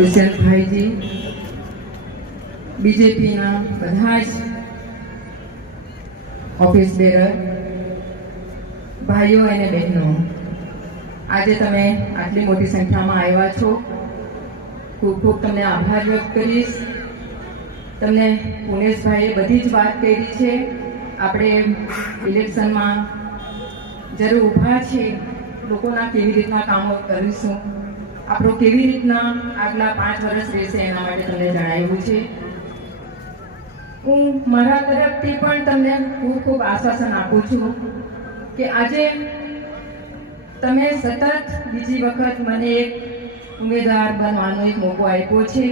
દુષ્યંતભાઈજી, બીજેપીના બધા જ office bearer ભાઈઓ અને બહેનો, આજે તમે આટલી મોટી સંખ્યામાં આવ્યા છો, ખૂબ ખૂબ તમને આભાર વ્યક્ત કરીશ. તમને પુનેશભાઈએ બધી જ વાત કરી છે. આપણે ઇલેક્શનમાં જ્યારે ઊભા છે, લોકોના કેવી રીતના કામો કરીશું, આપણો કેવી રીતના આગલા 5 વર્ષ રહેશે, એના માટે તમને જણાવ્યું છે. હું મારા તરફથી પણ તમને ખૂબ ખૂબ આશ્વાસન આપું છું કે આજે તમે સતત બીજી વખત મને એક ઉમેદવાર બનવાનો એક મોકો આપ્યો છે,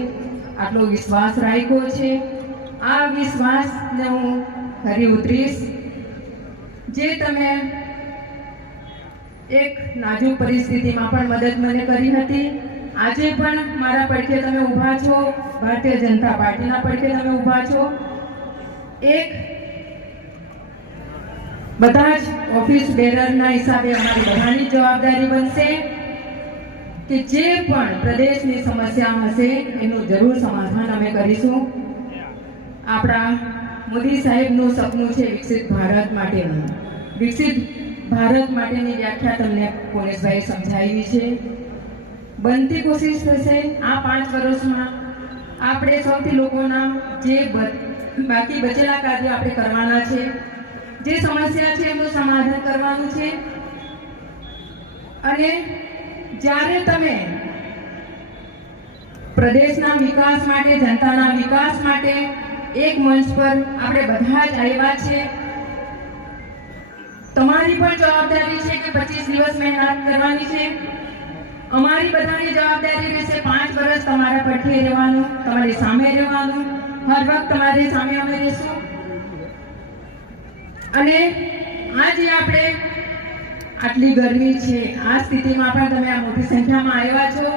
આટલો વિશ્વાસ રાખ્યો છે. આ વિશ્વાસને હું ખરી ઉતરીશ. જે તમે એક નાજુક પરિસ્થિતિમાં પણ મદદ મને કરી હતી, આજે પણ મારા પડખે તમે ઊભા છો, ભારતીય જનતા પાર્ટીના પડખે તમે ઊભા છો. એક બધા જ ઓફિસ બેરરના હિસાબે અમારી બધાની જવાબદારી બનશે કે જે પણ પ્રદેશની સમસ્યા હશે એનું જરૂર સમાધાન અમે કરીશું. આપણા મોદી સાહેબનું સપનું છે વિકસિત ભારત માટેનું. વિકસિત ભારત માટેની વ્યાખ્યા તમને પુનેશભાઈએ સમજાવી છે. બનતી કોશિશ થશે આ 5 વર્ષમાં આપણે સૌથી લોકોના જે બાકી બચેલા કાર્યો આપણે કરવાના છે, જે સમસ્યા છે એનું સમાધાન કરવાનું છે. અને જ્યારે તમે પ્રદેશના વિકાસ માટે, જનતાના વિકાસ માટે એક મંચ પર આપણે બધા જ આવ્યા છે. તમારી પણ જવાબદારી છે કે 25 દિવસ મહેનત કરવાની છે. અમારી બધાની જવાબદારી રહેશે 5 વર્ષ તમારા પડખે રહેવાનું, તમારી સામે રહેવાનું, હર વખત તમારી સામે અમે રહીશું. અને આજે આપણે આટલી ગરમી છે, આ સ્થિતિમાં પણ તમે આ મોટી સંખ્યામાં આવ્યા છો.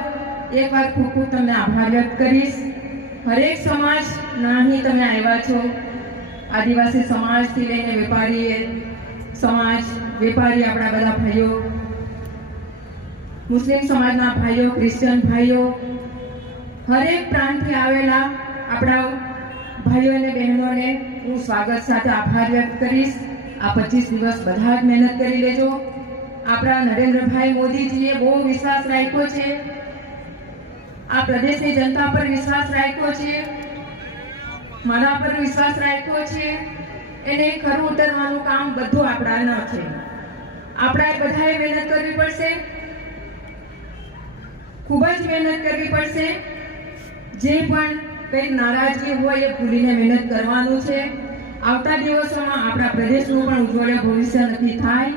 એક વાર ખૂબ ખૂબ તમને આભાર વ્યક્ત કરીશ. હરેક સમાજના અહીં તમે આવ્યા છો. આદિવાસી સમાજથી લઈને વેપારી સમાજ, વેપારી આપણા બધા ભાઈઓ, મુસ્લિમ સમાજના ભાઈઓ, ક્રિશ્ચિયન ભાઈઓ, હરેક પ્રાંતથી આવેલા આપણા ભાઈઓ અને બહેનોને હું સ્વાગત સાથે આભાર વ્યક્ત કરીશ. આ 25 દિવસ બધા જ મહેનત કરી લેજો. આપણા નરેન્દ્રભાઈ મોદીજીએ બહુ વિશ્વાસ રાખ્યો છે, આ પ્રદેશની જનતા પર વિશ્વાસ રાખ્યો છે, મારા પર વિશ્વાસ રાખ્યો છે. એને ખરું ઉતરવાનું કામ બધું આપણા છે. આપણે બધાએ મહેનત કરવી પડશે, ખૂબ જ મહેનત કરવી પડશે. જે પણ કંઈક નારાજગી હોય એ ભૂલીને મહેનત કરવાનું છે. આવતા દિવસોમાં આપણા પ્રદેશનું પણ ઉજ્જવળ ભવિષ્ય નક્કી થાય,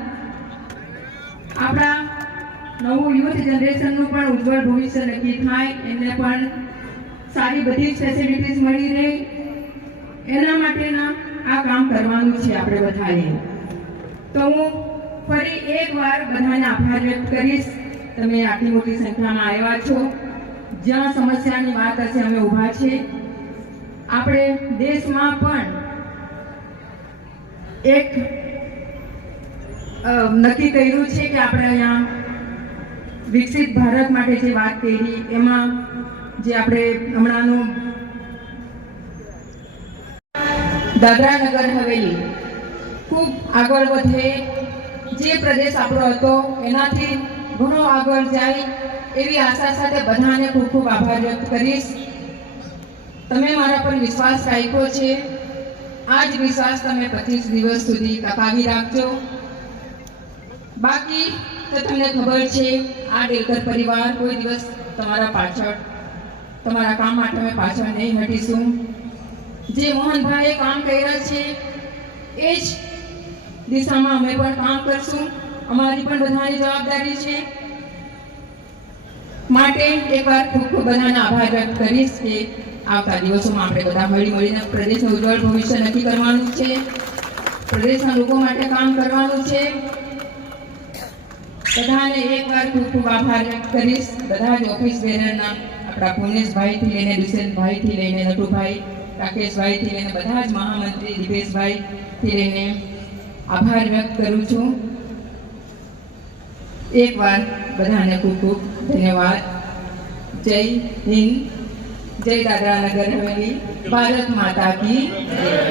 આપણા નવું યુથ જનરેશનનું પણ ઉજ્જવળ ભવિષ્ય નક્કી થાય, એમને પણ સારી બધી જ ફેસિલિટીઝ મળી રહે, એના માટેના આ કામ કરવાનું છે આપણે બધાએ. તો હું ફરી એકવાર બધાને આભાર વ્યક્ત કરીશ. તમે આટલી મોટી સંખ્યામાં આવ્યા છો. જ્યાં સમસ્યાની વાત હશે અમે ઊભા છીએ. આપણે દેશમાં પણ એક નક્કી કર્યું છે કે આપણે અહીંયા વિકસિત ભારત માટે જે વાત કરી, એમાં જે આપણે હમણાંનું દાદરા નગર હવેલી ખૂબ આગળ વધે, જે પ્રદેશ આપણો હતો એનાથી ઘણો આગળ જાય એવી આશા સાથે બધાને ખૂબ ખૂબ આભાર વ્યક્ત કરીશ. તમે મારા પર વિશ્વાસ રાખ્યો છે. આ જ વિશ્વાસ તમે 25 દિવસ સુધી ટકાવી રાખજો. બાકી તો તમને ખબર છે, આ ડેલકર પરિવાર કોઈ દિવસ તમારા કામ માટે અમે પાછળ નહીં હટીશું. જે મોહનભાઈએ કામ કર્યા છે એ જ દિશામાં અમે પણ કામ કરશું. અમારી પણ બધાની જવાબદારી છે. માટે એકવાર ખૂબ ખૂબ બધાને આભાર વ્યક્ત કરીશ કે આવતા દિવસોમાં આપણે બધા મળીને પ્રદેશનું ઉજ્જવળ ભવિષ્ય નક્કી કરવાનું છે, પ્રદેશના લોકો માટે કામ કરવાનું છે. બધાને એકવાર ખૂબ ખૂબ આભાર વ્યક્ત કરીશ. બધા જ ઓફિસ બેનરના આપણા પુનેશભાઈથી લઈને દુષ્યંતભાઈથી લઈને નટુભાઈ, રાકેશભાઈથી લઈને બધા જ મહામંત્રી દિપેશભાઈથી લઈને આભાર વ્યક્ત કરું છું. એકવાર બધાને ખૂબ ખૂબ ધન્યવાદ. જય હિન્દ, જય દાદરા નગર હવેલી, ભારત માતા કી જય.